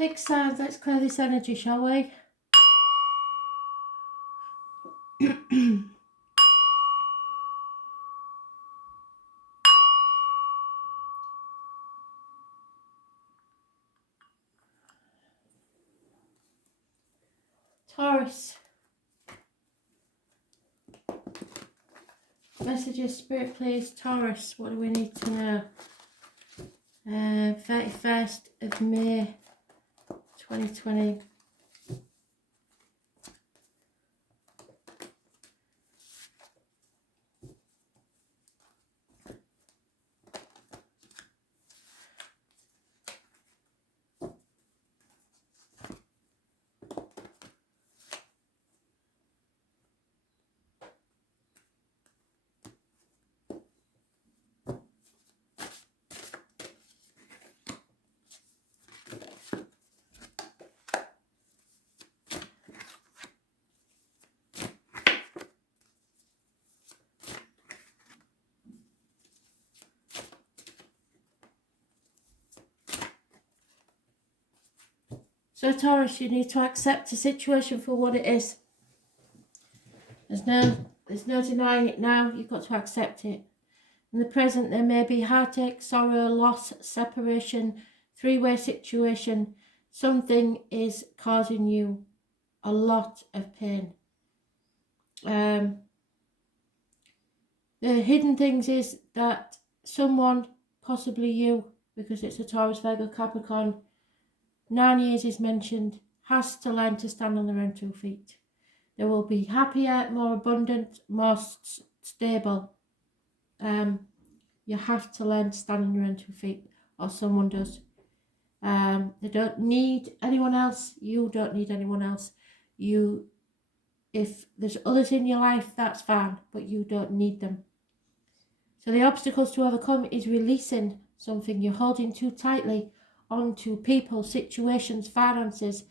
Fixed signs, let's clear this energy, shall we? Taurus. Messages, Spirit, please. Taurus, what do we need to know? 31st of May 2020. So Taurus, you need to accept the situation for what it is. There's no denying it now. You've got to accept it. In the present, there may be heartache, sorrow, loss, separation, three-way situation. Something is causing you a lot of pain. The hidden things is that someone, possibly you, because it's a Taurus, Virgo, Capricorn, 9 years is mentioned, has to learn to stand on their own 2 feet. They will be happier, more abundant, more stable. You have to learn to stand on your own 2 feet, or someone does. They don't need anyone else. You don't need anyone else. If there's others in your life, that's fine, but you don't need them. So the obstacles to overcome is releasing something you're holding too tightly onto people, situations, finances,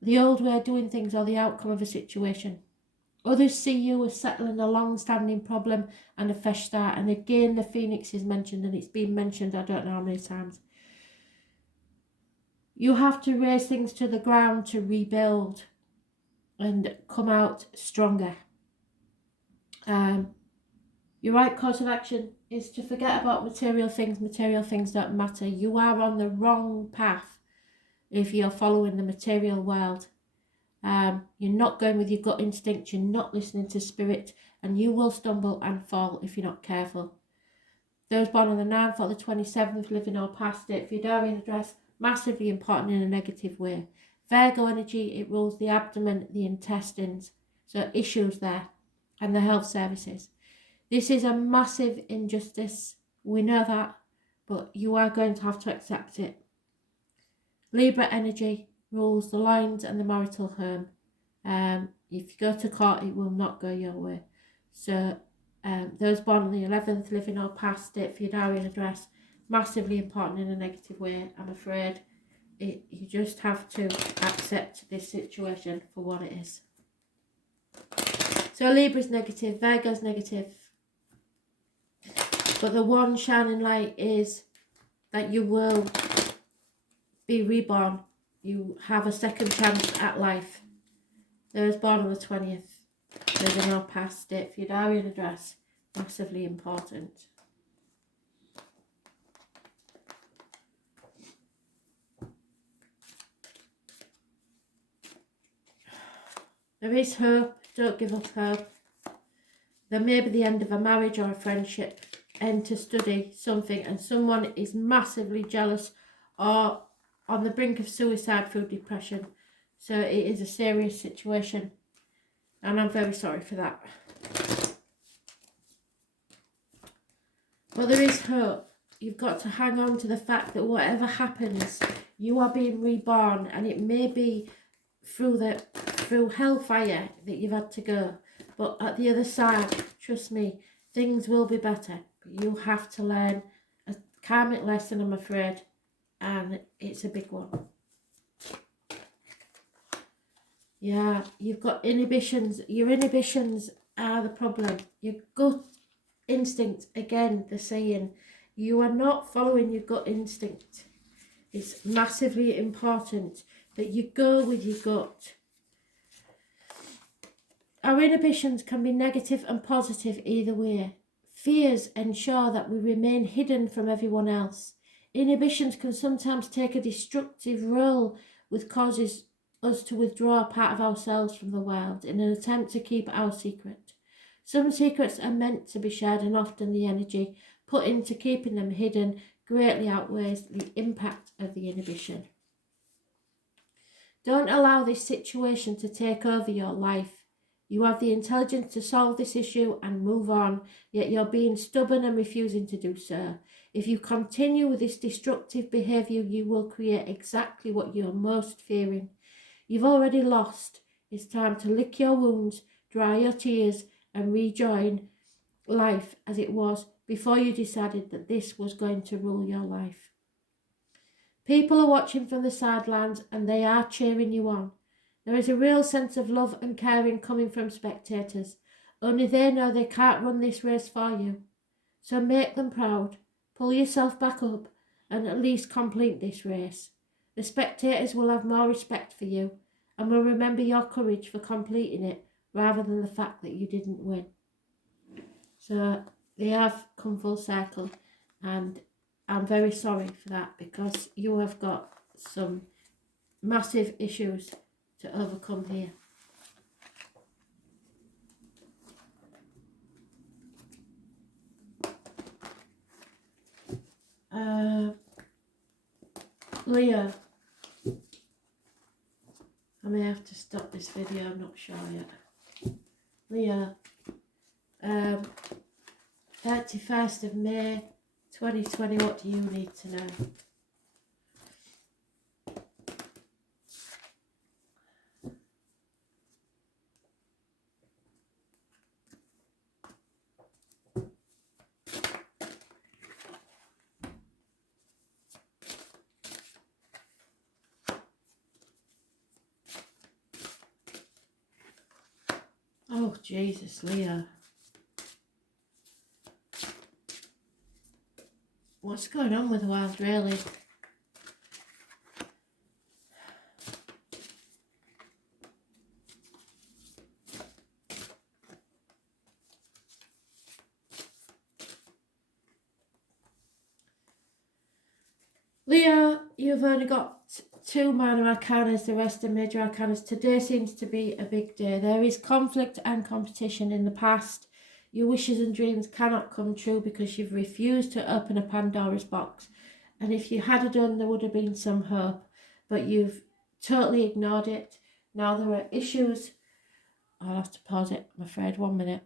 the old way of doing things, or the outcome of a situation. Others see you as settling a long-standing problem and a fresh start. And again, the Phoenix is mentioned, and it's been mentioned I don't know how many times. You have to raise things to the ground to rebuild and come out stronger. Your right course of action is to forget about material things. Material things don't matter. You are on the wrong path if you're following the material world. You're not going with your gut instinct. You're not listening to spirit, and you will stumble and fall if you're not careful. Those born on the 9th or the 27th, living or past it, Fudarian address, massively important in a negative way. Virgo energy, it rules the abdomen, the intestines, so issues there, and the health services. This is a massive injustice. We know that, but you are going to have to accept it. Libra energy rules the lines and the marital home. If you go to court, it will not go your way. So those born on the 11th, living or past it, Fudarian address, massively important in a negative way. I'm afraid you just have to accept this situation for what it is. So Libra's negative, Virgo's negative. But the one shining light is that you will be reborn. You have a second chance at life. Those born on the 20th, living or past it, Fudarian address, massively important. There is hope. Don't give up hope. There may be the end of a marriage or a friendship, end to study, something, and someone is massively jealous or on the brink of suicide through depression. So it is a serious situation, and I'm very sorry for that. But there is hope. You've got to hang on to the fact that whatever happens, you are being reborn, and it may be through hellfire that you've had to go. But at the other side, trust me, things will be better. But you have to learn a karmic lesson, I'm afraid, and it's a big one. Yeah, you've got inhibitions. Your inhibitions are the problem. Your gut instinct, again, the saying, you are not following your gut instinct. It's massively important that you go with your gut. Our inhibitions can be negative and positive either way. Fears ensure that we remain hidden from everyone else. Inhibitions can sometimes take a destructive role, which causes us to withdraw a part of ourselves from the world in an attempt to keep our secret. Some secrets are meant to be shared, and often the energy put into keeping them hidden greatly outweighs the impact of the inhibition. Don't allow this situation to take over your life. You have the intelligence to solve this issue and move on, yet you're being stubborn and refusing to do so. If you continue with this destructive behaviour, you will create exactly what you're most fearing. You've already lost. It's time to lick your wounds, dry your tears, and rejoin life as it was before you decided that this was going to rule your life. People are watching from the sidelines and they are cheering you on. There is a real sense of love and caring coming from spectators. Only they know they can't run this race for you. So make them proud, pull yourself back up, and at least complete this race. The spectators will have more respect for you and will remember your courage for completing it rather than the fact that you didn't win. So they have come full circle, and I'm very sorry for that, because you have got some massive issues to overcome here. Leo, I may have to stop this video, I'm not sure yet. Leo, 31st of May 2020, what do you need to know? Oh, Jesus, Leo. What's going on with the world, really? Leo, you've only got 2 minor arcanas, the rest are major arcanas. Today seems to be a big day. There is conflict and competition in the past. Your wishes and dreams cannot come true because you've refused to open a Pandora's box. And if you had done, there would have been some hope. But you've totally ignored it. Now there are issues. I'll have to pause it, I'm afraid. 1 minute.